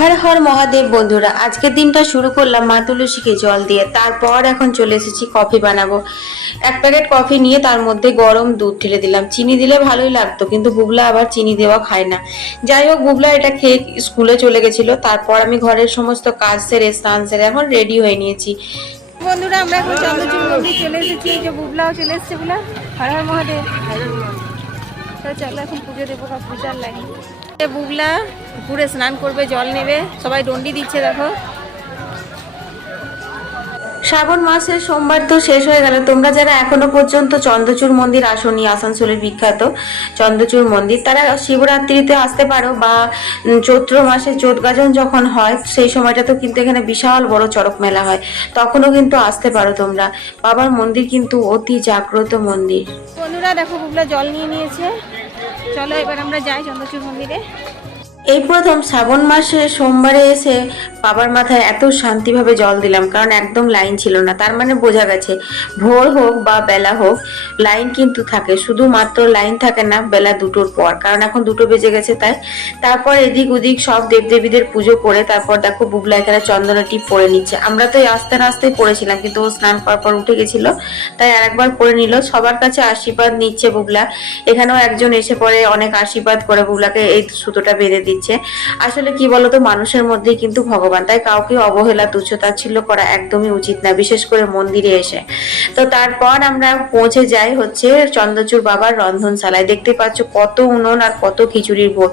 হর হর মহাদেব বন্ধুরা, আজকের দিনটা শুরু করলাম মা তুলসীকে জল দিয়ে। তারপর এখন চলে এসেছি কফি বানাবো। এক প্যাকেট কফি নিয়ে তার মধ্যে গরম দুধ ঢেলে দিলাম। চিনি দিলে ভালোই লাগতো, কিন্তু বুবলা আবার চিনি দেওয়া খায় না। যাই হোক, বুবলা এটা খেয়ে স্কুলে চলে গেছিল। তারপর আমি ঘরের সমস্ত কাজ সেরে স্নান সেরে এখন রেডি হয়ে নিয়েছি। বন্ধুরা, আমরা এখন চন্দ্রচূড় মন্দির চলে এসেছি। এই যে বুবলাও চলে এসছে। বুবলা, হর হর মহাদেব। তো চলো এখন পুজো দেবো, পূজার লাইন। বুবলা পুকুরে স্নান করবে, জল নেবে, সবাই ডন্ডি দিচ্ছে দেখো। শ্রাবণ মাসের সোমবার তো শেষ হয়ে গেল। তোমরা যারা এখনো পর্যন্ত চন্দ্রচূড় মন্দির আসনি, আসানসোলের বিখ্যাত চন্দ্রচূড় মন্দির, তারা শিবরাত্রিতে আসতে পারো, বা চৈত্র মাসে চোট গাজন যখন হয় সেই সময়টা তো কিন্তু এখানে বিশাল বড় চড়ক মেলা হয়, তখনও কিন্তু আসতে পারো তোমরা। বাবার মন্দির কিন্তু অতি জাগ্রত মন্দির। বন্ধুরা দেখো, বুবলা জল নিয়ে নিয়েছে। চলো এবার আমরা যাই চন্দ্রচূড় মন্দিরে। এই প্রথম শ্রাবণ মাসে সোমবারে এসে বাবার মাথায় এত শান্তিভাবে জল দিলাম, কারণ একদম লাইন ছিল না। তার মানে বোঝা গেছে ভোর হোক বা বেলা হোক লাইন কিন্তু থাকে। শুধুমাত্র লাইন থাকে না বেলা 2টোর পর, কারণ এখন 2টো বেজে গেছে তাই। তারপর এদিক ওদিক সব দেবদেবীদের পুজো করে তারপর দেখো বুবলা এখানে চন্দনা টিপ পরে নিচ্ছে। আমরা তো আস্তে আস্তে পড়েছিলাম, কিন্তু ও স্নান করার পর উঠে গেছিল, তাই আরেকবার পরে নিল। সবার কাছে আশীর্বাদ নিচ্ছে বুবলা। এখানেও একজন এসে পড়ে অনেক আশীর্বাদ করে বুবলাকে এই সুতোটা বেঁধে দিচ্ছে। আসলে কি বলতো, মানুষের মধ্যেই কিন্তু ভগবান, তাই কাউকে অবহেলা তুচ্ছ-তাচ্ছিল্য করা একদমই উচিত না, বিশেষ করে মন্দিরে এসে। তো তারপর আমরা পৌঁছে যাই হচ্ছে চন্দ্রচূড় বাবার রন্ধনশালায়। দেখতে পাচ্ছ কত উনুন আর কত খিচুড়ির ভোগ।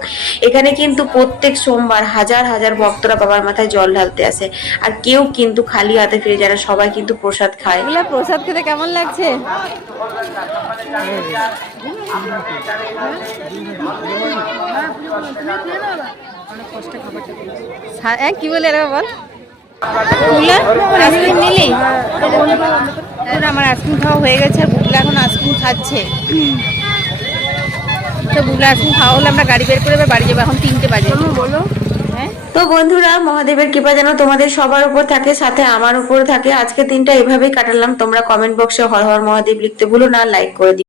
এখানে কিন্তু প্রত্যেক সোমবার হাজার হাজার ভক্তরা বাবার মাথায় জল ঢালতে আসে, আর কেউ কিন্তু খালি হাতে ফিরে যায় না, সবাই কিন্তু প্রসাদ খায়। প্রসাদ খেতে কেমন লাগছে? কি বলে রে বল? আইসক্রিম নিলি? আমার আইসক্রিম খাওয়া হয়ে গেছে। বুবলা এখন আইসক্রিম খাচ্ছে। তো বুবলা আইসক্রিম খাওয়া হলে আমরা গাড়ি বের করে বাড়ি যাবো। এখন 3টে বাজে। বলো। তো বন্ধুরা, মহাদেবের কৃপা যেন তোমাদের সবার উপর থাকে, সাথে আমার উপর থাকে। আজকে দিনটা এভাবেই কাটালাম। তোমরা কমেন্ট বক্সে হর হর মহাদেব লিখতে ভুলো না, লাইক করে দিও।